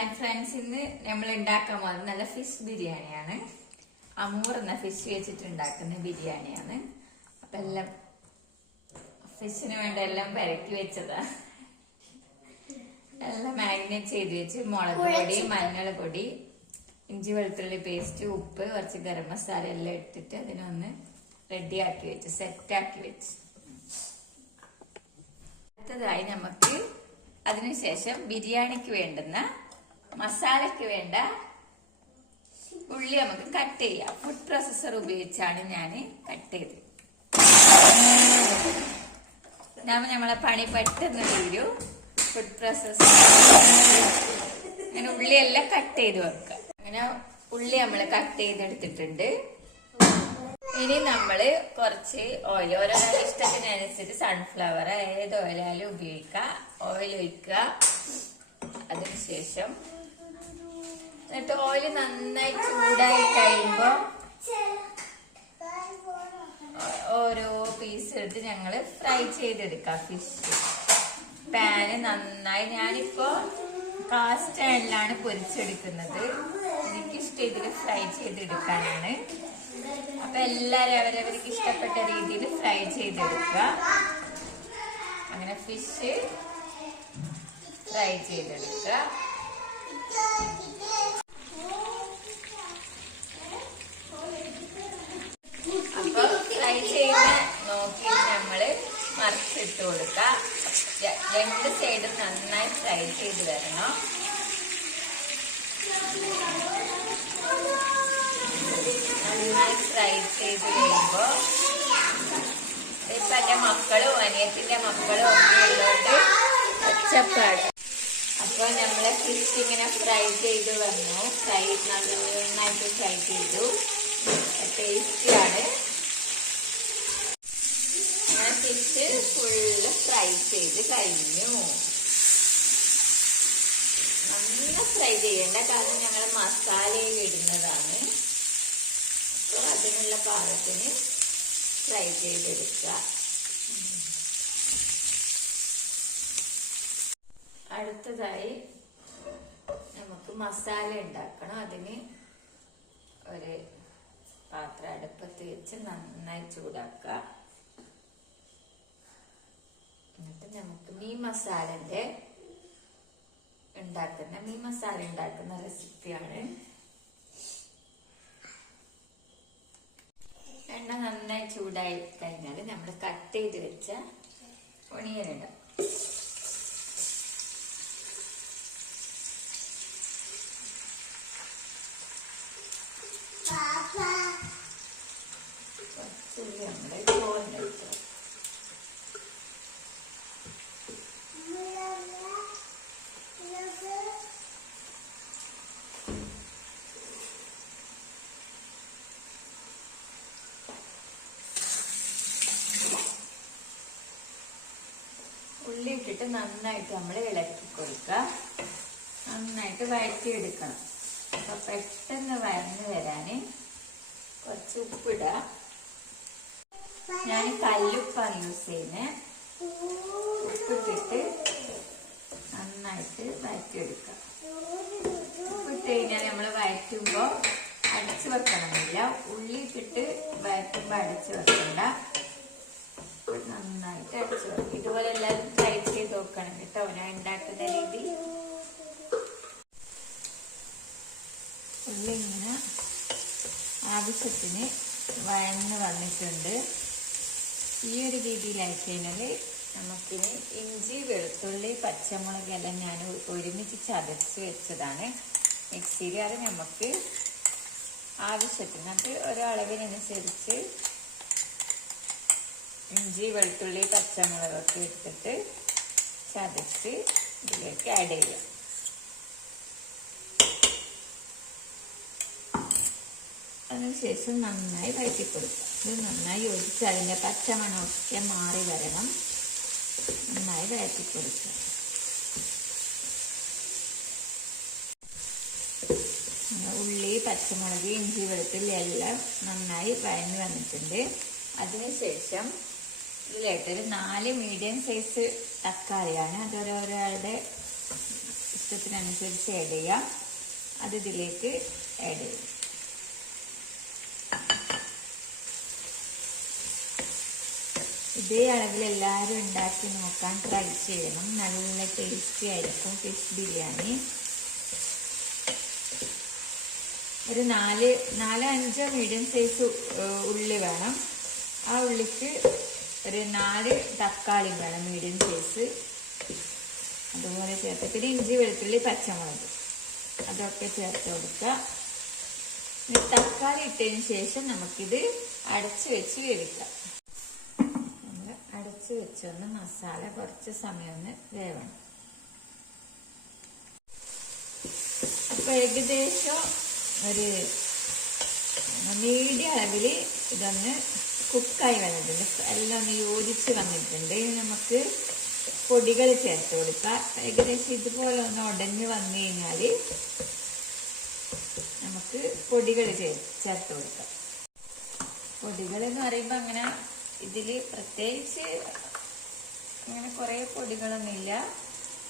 Hi friends, ഇന്ന് നമ്മൾ ഉണ്ടാക്കാൻ പോകുന്നത് നല്ല ഫിഷ് ബിരിയാണിയാണ്. അമൂർ എന്ന ഫിഷ് വെച്ചിട്ട് ഉണ്ടാക്കുന്ന ബിരിയാണിയാണ്. അപ്പൊ എല്ലാം ഫിഷിന് വേണ്ട എല്ലാം പെരക്കി വെച്ചതാ. എല്ലാം മാരിനേറ്റ് ചെയ്ത് വെച്ച് മുളക് പൊടി, മഞ്ഞൾ പൊടി, ഇഞ്ചി വെളുത്തുള്ളി പേസ്റ്റ്, ഉപ്പ്, കുറച്ച് ഗരം മസാല എല്ലാം ഇട്ടിട്ട് അതിനൊന്ന് റെഡിയാക്കി വെച്ച് സെറ്റാക്കി വെച്ച്. അടുത്തതായി നമുക്ക് അതിനുശേഷം ബിരിയാണിക്ക് വേണ്ടുന്ന മസാലയ്ക്ക് വേണ്ട ഉള്ളി നമുക്ക് കട്ട് ചെയ്യാം. ഫുഡ് പ്രോസസർ ഉപയോഗിച്ചാണ് ഞാൻ കട്ട് ചെയ്ത്. നമ്മളെ പണി പെട്ടെന്ന് തീരും. ഫുഡ് പ്രോസസർ അങ്ങനെ ഉള്ളിയെല്ലാം കട്ട് ചെയ്ത് വെക്കുക. അങ്ങനെ ഉള്ളി നമ്മൾ കട്ട് ചെയ്തെടുത്തിട്ടുണ്ട്. ഇനി നമ്മള് കുറച്ച് ഓയിൽ, ഓരോരോ ഇഷ്ടത്തിനനുസരിച്ച് സൺഫ്ലവർ ഏത് ഓയിലായാലും ഉപയോഗിക്കുക. ഓയിൽ ഒഴിക്കുക. അതിനുശേഷം എന്നിട്ട് ഓയിൽ നന്നായി ചൂടായി കഴിയുമ്പോ ഓരോ പീസ് എടുത്ത് ഞങ്ങള് ഫ്രൈ ചെയ്തെടുക്കാം. ഫിഷ് പാന് നന്നായി, ഞാനിപ്പോ കാസ്റ്റ് അയണിലാണ് പൊരിച്ചെടുക്കുന്നത്. എനിക്കിഷ്ടം ഇതില് ഫ്രൈ ചെയ്തെടുക്കാനാണ്. അപ്പൊ എല്ലാരും അവരവർക്ക് ഇഷ്ടപ്പെട്ട രീതിയിൽ ഫ്രൈ ചെയ്തെടുക്കുക. അങ്ങനെ ഫിഷ് ഫ്രൈ ചെയ്തെടുക്കുക. അപ്പൊ ഫ്രൈ ചെയ്യുന്ന നോക്കി നമ്മള് മറിച്ചിട്ട് കൊടുക്കുക. രണ്ട് സൈഡും നന്നായി ഫ്രൈ ചെയ്ത് വരണം. നന്നായി ഫ്രൈ ചെയ്ത് കഴിയുമ്പോ ഇപ്പൊ എന്റെ മക്കളും അനിയത്തിന്റെ മക്കളും ഒക്കെ ഉള്ളതുകൊണ്ട് ഒച്ചപ്പാട്. അപ്പൊ നമ്മളെ ഫിഷ് ഇങ്ങനെ ഫ്രൈ ചെയ്ത് വന്നു. നന്നായിട്ട് ഫ്രൈ ചെയ്തു. ടേസ്റ്റിയാണ്. അങ്ങനെ ഫിഷ് ഫുള്ള് ഫ്രൈ ചെയ്ത് കഴിഞ്ഞു. നന്ന ഫ്രൈ ചെയ്യണ്ട, കാരണം ഞങ്ങൾ മസാലയിൽ ഇടുന്നതാണ്. അപ്പോൾ അതിനുള്ള പാകത്തിന് ഫ്രൈ ചെയ്തെടുക്കുക. അടുത്തതായി നമുക്ക് മസാല ഉണ്ടാക്കണം. അതിന് ഒരു പാത്രം അടുപ്പത്ത് വെച്ച് നന്നായി ചൂടാക്കുക. എന്നിട്ട് നമുക്ക് മീൻ മസാല ഉണ്ടാക്കുന്ന റെസിപ്പിയാണ്. എണ്ണ നന്നായി ചൂടായി കഴിഞ്ഞാൽ നമ്മൾ കട്ട് ചെയ്ത് വെച്ച ഒണിയനിടാം. കുറച്ചുള്ളി നമ്മുടെ ചോറിന് വെച്ചോ. ഉള്ളി ഇട്ടിട്ട് നന്നായിട്ട് നമ്മൾ ഇളക്കി കൊടുക്കുക. നന്നായിട്ട് വഴറ്റിയെടുക്കണം. അപ്പൊ പെട്ടെന്ന് വഴന്ന് വരാന് കുറച്ച് ഉപ്പിടുക. ഞാൻ കല്ലുപ്പാണ് യൂസ് ചെയ്യുന്നത്. ഉപ്പിട്ടിട്ട് നന്നായിട്ട് വഴറ്റിയെടുക്കുക. ഉപ്പിട്ട് കഴിഞ്ഞാൽ നമ്മൾ വഴറ്റുമ്പോ അടച്ചു വെക്കണമെന്നില്ല. ഉള്ളി ഇട്ടിട്ട് വഴറ്റുമ്പോ അടച്ചു വെക്കണ്ട. നന്നായിട്ട് അടച്ചു വെക്കും. ഇതുപോലെ എല്ലാവരും ട്രൈ ചെയ്ത് നോക്കണം കേട്ടോ, ഞാൻ ഉണ്ടാക്കുന്ന രീതി. ഉള്ളി ഇങ്ങനെ ആവശ്യത്തിന് വഴന്ന് വന്നിട്ടുണ്ട്. ഈ ഒരു രീതിയിലായി കഴിഞ്ഞാൽ നമുക്കിനി ഇഞ്ചി, വെളുത്തുള്ളി, പച്ചമുളക് എല്ലാം ഞാൻ ഒരുമിച്ച് ചതച്ച് വെച്ചതാണ് മിക്സിയിൽ. അത് നമുക്ക് ആവശ്യത്തിന്, അത് ഓരോ അളവിനനുസരിച്ച് ഇഞ്ചി, വെളുത്തുള്ളി, പച്ചമുളകൊക്കെ എടുത്തിട്ട് ചതച്ച് ഇതിലേക്ക് ആഡ് ചെയ്യാം. അതിനുശേഷം നന്നായി വഴറ്റി കൊടുക്കുക. ഇത് നന്നായി യോജിച്ച് അതിൻ്റെ പച്ചമണമൊക്കെ മാറി വരണം. നന്നായി വഴറ്റി കൊടുക്കുക. ഉള്ളി, പച്ചമുളക്, ഇഞ്ചി, വെളുത്തുള്ളി എല്ലാം നന്നായി വഴഞ്ഞു വന്നിട്ടുണ്ട്. അതിനുശേഷം ഇതിലായിട്ടൊരു 4 മീഡിയം സൈസ് തക്കാളിയാണ്. അത് ഓരോരാളുടെ ഇഷ്ടത്തിനനുസരിച്ച് ആഡ് ചെയ്യാം. അത് ഇതിലേക്ക് ആഡ് ചെയ്യും. ഇതേ അളവിൽ എല്ലാവരും ഉണ്ടാക്കി നോക്കാൻ ട്രൈ ചെയ്യണം. നല്ല ടേസ്റ്റി ആയിരിക്കും ഫിഷ് ബിരിയാണി. ഒരു 4-5 മീഡിയം സൈസ് ഉള്ളി വേണം. ആ ഉള്ളിക്ക് ഒരു 4 തക്കാളി വേണം മീഡിയം സൈസ്. അതുപോലെ ചേർത്ത് പിന്നെ ഇഞ്ചി വെളുത്തുള്ളി പച്ചമുളക് അതൊക്കെ ചേർത്ത് കൊടുക്കുക. തക്കാളി ഇട്ടതിന് ശേഷം നമുക്കിത് അടച്ച് വെച്ച് വേവിക്കാം. നമ്മൾ അടച്ച് വെച്ചൊന്ന് മസാല കുറച്ച് സമയം ഒന്ന് വേവണം. അപ്പൊ ഏകദേശം ഒരു മീഡിയം അളവിൽ ഇതൊന്ന് കുക്കായി വന്നിട്ടുണ്ട്. എല്ലാം ഒന്ന് യോജിച്ച് വന്നിട്ടുണ്ട്. നമുക്ക് പൊടികൾ ചേർത്ത് കൊടുക്കാം. ഏകദേശം ഇതുപോലെ ഒന്ന് ഉടഞ്ഞ് വന്നു കഴിഞ്ഞാൽ നമുക്ക് പൊടികൾ ചേർത്ത് കൊടുക്കാം. പൊടികൾ എന്ന് പറയുമ്പോൾ അങ്ങനെ ഇതിൽ പ്രത്യേകിച്ച് അങ്ങനെ കുറേ പൊടികളൊന്നുമില്ല.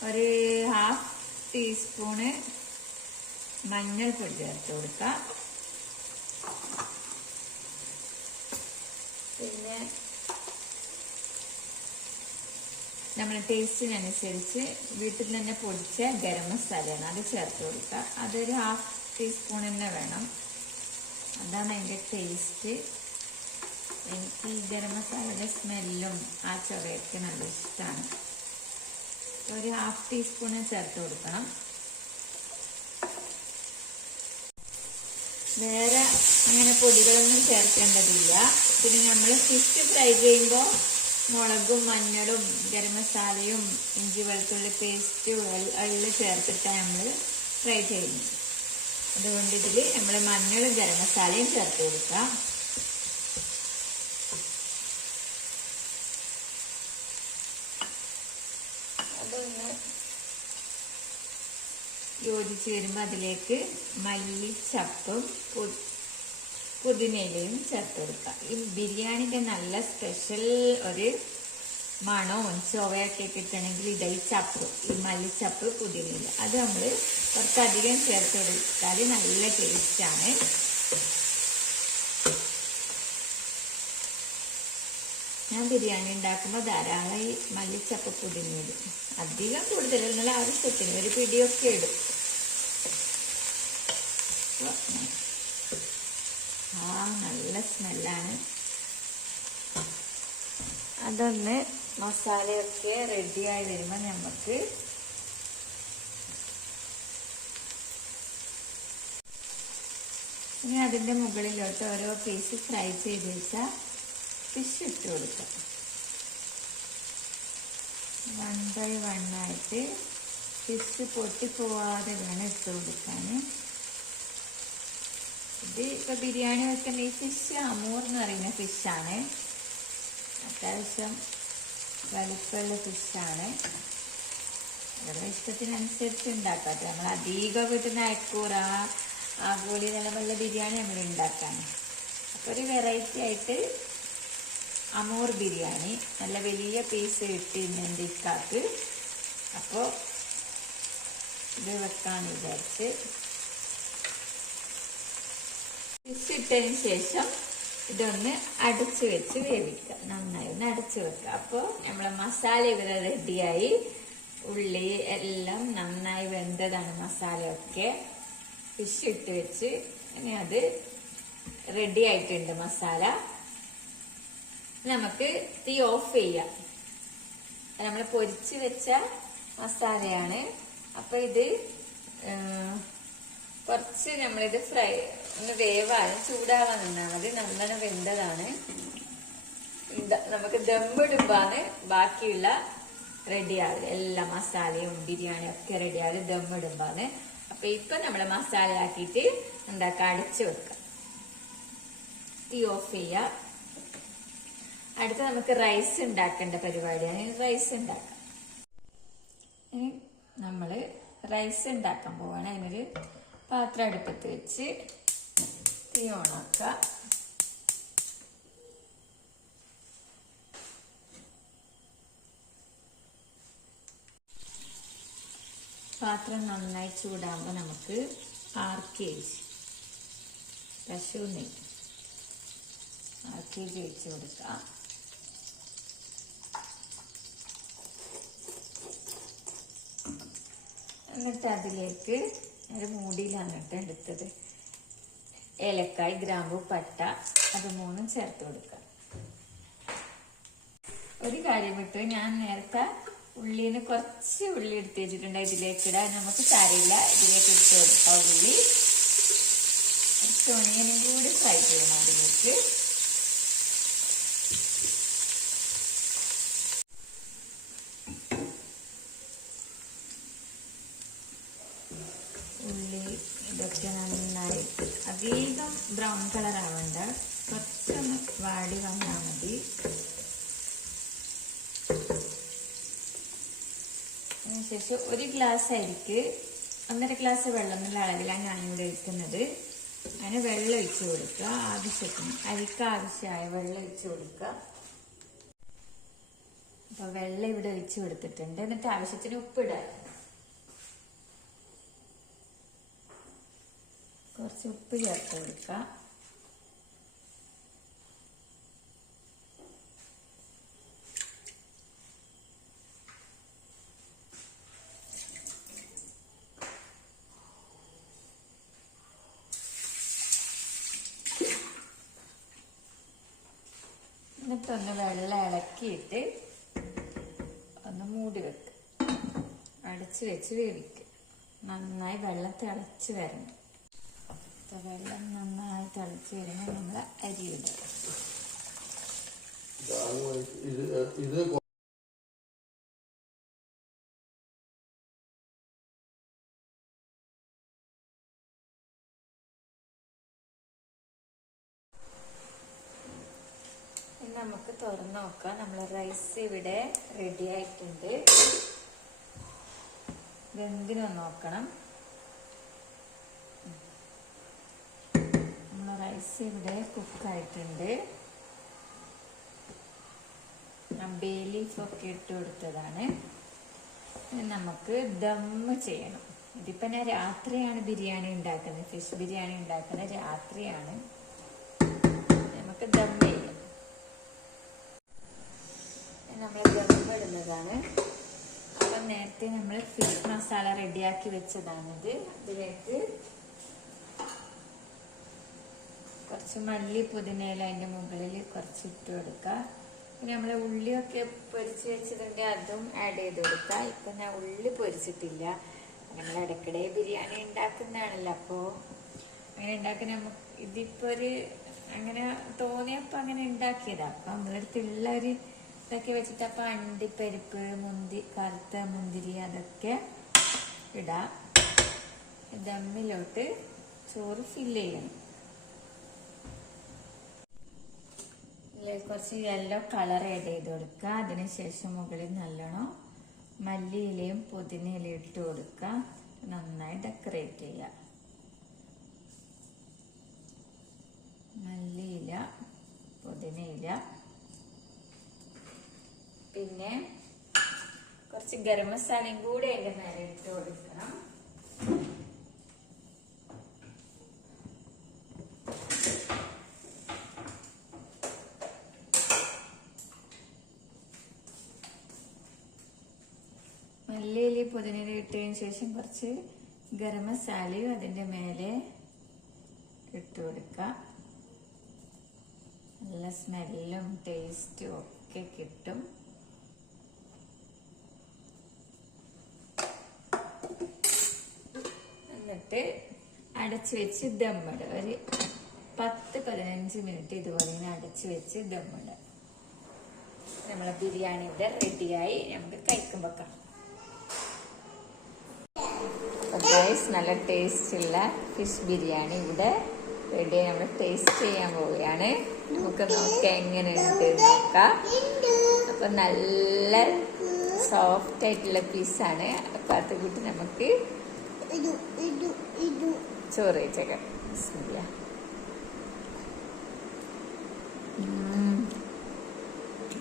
ഒരു 1/2 ടീസ്പൂണ് മഞ്ഞൾപ്പൊടി ചേർത്ത് കൊടുക്കാം. പിന്നെ നമ്മൾ ടേസ്റ്റിനനുസരിച്ച് വീട്ടിൽ തന്നെ പൊടിച്ച ഗരം മസാലയാണ്, അത് ചേർത്ത് കൊടുക്കുക. അതൊരു 1/2 ടീസ്പൂൺ തന്നെ വേണം. അതാണ് അതിൻ്റെ ടേസ്റ്റ്. എനിക്ക് ഈ ഗരം മസാലയുടെ സ്മെല്ലും ആ ചൊവയൊക്കെ നല്ല ഇഷ്ടമാണ്. ഒരു 1/2 ടീസ്പൂണ് ചേർത്ത് കൊടുക്കണം. വേറെ അങ്ങനെ പൊടികളൊന്നും ചേർക്കേണ്ടതില്ല. പിന്നെ നമ്മൾ ഫിഷ് ഫ്രൈ ചെയ്യുമ്പോൾ മുളകും മഞ്ഞളും ഗരം മസാലയും ഇഞ്ചി വെളുത്തുള്ളി പേസ്റ്റും എല്ലാം ചേർത്തിട്ടാണ് നമ്മൾ ഫ്രൈ ചെയ്യുന്നത്. അതുകൊണ്ട് ഇതിൽ നമ്മൾ മഞ്ഞളും ഗരം മസാലയും ചേർത്ത് കൊടുക്കാം. അതൊന്ന് യോജിച്ച് വരുമ്പോൾ അതിലേക്ക് മല്ലിച്ചപ്പും പുതിനയിലയും ചേർത്ത് കൊടുക്കുക. ഈ ബിരിയാണിൻ്റെ നല്ല സ്പെഷ്യൽ ഒരു മണവും ചൊവയൊക്കെ കിട്ടണമെങ്കിൽ ഇതായി ചപ്പ്, ഈ മല്ലിച്ചപ്പ് പുതിനയില അത് നമ്മൾ കുറച്ചധികം ചേർത്ത് കൊടുത്താൽ നല്ല ടേസ്റ്റാണ്. ഞാൻ ബിരിയാണി ഉണ്ടാക്കുമ്പോൾ ധാരാളം ഈ മല്ലിച്ചപ്പ് പുതിനയില അധികം കൂടുതലുള്ള ആവശ്യത്തിന് ഒരു പിടിയൊക്കെ ഇടും. നല്ല സ്മെല്ലാണ്. അതൊന്ന് മസാലയൊക്കെ റെഡിയായി വരുമ്പോൾ നമുക്ക് ഇനി അതിൻ്റെ മുകളിലോട്ട് ഓരോ പീസ് ഫ്രൈ ചെയ്ത് വെച്ചാൽ ഫിഷ് ഇട്ട് കൊടുക്കാം. 1 by 1 ആയിട്ട് ഫിഷ് പൊട്ടിപ്പോവാതെ വേണം ഇട്ട് കൊടുക്കാൻ. ഇത് ഇപ്പോൾ ബിരിയാണി വെക്കുന്ന ഈ ഫിഷ് അമൂർ എന്ന് പറയുന്ന ഫിഷാണ്. അത്യാവശ്യം വലിപ്പമുള്ള ഫിഷാണ്. അവരുടെ ഇഷ്ടത്തിനനുസരിച്ച് ഉണ്ടാക്കാം. നമ്മൾ അധികം കിട്ടുന്ന അയക്കൂറ ആഗോളി നല്ല ബിരിയാണി നമ്മൾ ഉണ്ടാക്കാൻ. അപ്പോൾ ഒരു വെറൈറ്റി ആയിട്ട് അമൂർ ബിരിയാണി നല്ല വലിയ പീസ് ഇട്ടിരുന്നുണ്ട് ഇക്കാക്ക്. അപ്പോൾ ഇത് വെക്കാന്ന് വിചാരിച്ച് ഫിഷ് ഇട്ടതിന് ശേഷം ഇതൊന്ന് അടച്ച് വെച്ച് വേവിക്കുക. നന്നായി ഒന്ന് അടച്ച് വെക്കുക. അപ്പോൾ നമ്മളെ മസാല ഇവിടെ റെഡിയായി. ഉള്ളി എല്ലാം നന്നായി വെന്തതാണ് മസാലയൊക്കെ. ഫിഷ് ഇട്ട് വെച്ച് ഇനി അത് റെഡി ആയിട്ടുണ്ട് മസാല. നമുക്ക് തീ ഓഫ് ചെയ്യാം. നമ്മൾ പൊരിച്ച് വെച്ച മസാലയാണ്. അപ്പൊ ഇത് കുറച്ച് നമ്മളിത് ഫ്രൈ ഒന്ന് വേവാൻ ചൂടാവാൻ നിന്നാൽ മതി. നന്നായി വെന്തതാണ്. നമുക്ക് ദമ്മിടുമ്പാണ് ബാക്കിയുള്ള റെഡിയാവുക. എല്ലാ മസാലയും ബിരിയാണിയും ഒക്കെ റെഡിയാവുക ദമ്മിടുമ്പാണ്. അപ്പൊ ഇപ്പൊ നമ്മള് മസാല ആക്കിയിട്ട് ഉണ്ടാക്കാം, അടിച്ചു വെക്കാം. തീ ഓഫ് ചെയ്യാം. അടുത്ത നമുക്ക് റൈസ് ഉണ്ടാക്കേണ്ട പരിപാടിയാണ്. റൈസ് ഉണ്ടാക്കാം. ഇനി നമ്മള് റൈസ് ഉണ്ടാക്കാൻ പോവാണ്. അതിനൊരു പാത്രം അടുപ്പത്ത് വെച്ച് തീ ഓണാക്കാം. പാത്രം നന്നായി ചൂടാകുമ്പോൾ നമുക്ക് 6 kg പശു നെയ്യ് 6 kg ഒഴിച്ച് കൊടുക്കാം. എന്നിട്ട് അതിലേക്ക് ഒരു മൂടിയിലാണ് എടുത്തത് ഏലക്കായ്, ഗ്രാമ്പു, പട്ട അത് 3 ചേർത്ത് കൊടുക്കാം. ഒരു കാര്യം വിട്ട്, ഞാൻ നേരത്തെ ഉള്ളിന്ന് കുറച്ച് ഉള്ളി എടുത്ത് വെച്ചിട്ടുണ്ട്. ഇതിലേക്ക് ഇടാൻ നമുക്ക് സാരമില്ല, ഇതിലേക്ക് ഇട്ട് കൊടുക്കാം. ഉള്ളി ഒണിയനും കൂടി ഫ്രൈ ചെയ്യണം. അതിലേക്ക് ഉള്ളി ഇതൊക്കെ നന്നായി അധികം ബ്രൗൺ കളർ ആവണ്ട, കുറച്ചൊന്ന് വാടി വന്നാൽ മതി. അതിനുശേഷം 1 ഗ്ലാസ് അരിക്ക് 1.5 ഗ്ലാസ് വെള്ളം എന്നുള്ള അളവിലാണ് ഞാനിവിടെ ഒഴിക്കുന്നത്. അതിന് വെള്ളം ഒഴിച്ച് കൊടുക്കുക. ആവശ്യത്തിന് അരിക്ക് ആവശ്യമായ വെള്ളം ഒഴിച്ച് കൊടുക്കുക. അപ്പൊ വെള്ളം ഇവിടെ ഒഴിച്ച് കൊടുത്തിട്ടുണ്ട്. എന്നിട്ട് ആവശ്യത്തിന് ഉപ്പിടുക. കുറച്ച് ഉപ്പ് ചേർത്ത് കൊടുക്കുക. എന്നിട്ടൊന്ന് വെള്ളം ഇളക്കിയിട്ട് ഒന്ന് മൂടി വെക്കുക. അടച്ച് വെച്ച് വേവിക്കുക. നന്നായി വെള്ളം തിളച്ച് വരണം. വെള്ളം നന്നായി തിളച്ച് വരുമ്പോൾ നമ്മൾ അരി ഇടുക. നമുക്ക് തുറന്ന് നോക്കാം. നമ്മളെ റൈസ് ഇവിടെ റെഡി ആയിട്ടുണ്ട്. വെന്തിനൊന്ന് നോക്കണം. നമ്മളെ റൈസ് ഇവിടെ കുക്കായിട്ടുണ്ട്. ഞാൻ ബേ ലീഫൊക്കെ ഇട്ട് കൊടുത്തതാണ്. നമുക്ക് ദമ്മ് ചെയ്യണം. ഇതിപ്പോ ഞാൻ രാത്രിയാണ് ബിരിയാണി ഉണ്ടാക്കുന്നത്, ഫിഷ് ബിരിയാണി ഉണ്ടാക്കുന്നത് രാത്രിയാണ്. നമുക്ക് ദം ചെയ്യാം. നമ്മൾ ദമ്മിടുന്നതാണ്. അപ്പം നേരത്തെ നമ്മൾ ഫിഷ് മസാല റെഡിയാക്കി വെച്ചതാണിത്. അതിലേക്ക് കുറച്ച് മല്ലി, പുതിനയില അതിൻ്റെ മുകളിൽ കുറച്ച് ഇട്ട് കൊടുക്കുക. പിന്നെ നമ്മൾ ഉള്ളിയൊക്കെ പൊരിച്ച് വെച്ചിട്ടുണ്ടെങ്കിൽ അതും ആഡ് ചെയ്ത് കൊടുക്കുക. ഇപ്പം ഞാൻ ഉള്ളി പൊരിച്ചിട്ടില്ല. നമ്മൾ ഇടയ്ക്കിടെ ബിരിയാണി ഉണ്ടാക്കുന്നതാണല്ലോ, അപ്പോൾ അങ്ങനെ ഉണ്ടാക്കുന്ന നമുക്ക് ഇതിപ്പോൾ അങ്ങനെ തോന്നിയപ്പോൾ അങ്ങനെ ഉണ്ടാക്കിയതാണ്. അപ്പം നമ്മളടുത്തുള്ള ഇതൊക്കെ വെച്ചിട്ട് അപ്പം അണ്ടിപ്പരിപ്പ്, കറുത്ത മുന്തിരി അതൊക്കെ ഇടാം. ദമ്മിലോട്ട് ചോറ് ഫില്ല് ചെയ്യണം. കുറച്ച് യെല്ലോ കളർ ആഡ് ചെയ്ത് കൊടുക്കുക. അതിനുശേഷം മുകളിൽ നല്ലോണം മല്ലിയിലയും പുതിനയിലയും ഇട്ട് കൊടുക്കുക. നന്നായി ഡെക്കറേറ്റ് ചെയ്യുക. മല്ലിയില, പുതിനയില, പിന്നെ കുറച്ച് ഗരം മസാലയും കൂടി അതിന്റെ മേലെ ഇട്ട് കൊടുക്കണം. മല്ലിയില, പുതിനയില ഇട്ടതിന് ശേഷം കുറച്ച് ഗരം മസാലയും അതിന്റെ മേലെ ഇട്ട് കൊടുക്കുക. നല്ല സ്മെല്ലും ടേസ്റ്റും ഒക്കെ കിട്ടും. എന്നിട്ട് അടച്ചു വെച്ച് ദമ്മിടുക. ഒരു 10-15 മിനിറ്റ് ഇതുപോലെ അടച്ചു വെച്ച് ദമ്മിടുക. നമ്മളെ ബിരിയാണി ഇവിടെ റെഡിയായി. നമുക്ക് കഴിക്കുമ്പോൾ കാണാം. നല്ല ടേസ്റ്റുള്ള ഫിഷ് ബിരിയാണി ഇവിടെ റെഡിയായി. നമ്മൾ ടേസ്റ്റ് ചെയ്യാൻ പോവുകയാണ്. നമുക്ക് നോക്കാം എങ്ങനെയുണ്ട് നോക്കാം. അപ്പൊ നല്ല സോഫ്റ്റ് ആയിട്ടുള്ള പീസാണ്. അപ്പൊ അത് കൂട്ടി നമുക്ക് ചോറ് വെച്ചേക്കാം.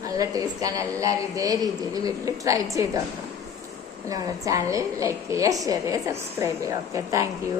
നല്ല ടേസ്റ്റാണ്. എല്ലാവരും ഇതേ രീതിയിൽ വീട്ടിൽ ട്രൈ ചെയ്ത് നോക്കണം. നമ്മുടെ ചാനൽ ലൈക്ക് ചെയ്യുക, ഷെയർ ചെയ്യുക, സബ്സ്ക്രൈബ് ചെയ്യുക. Okay, thank you.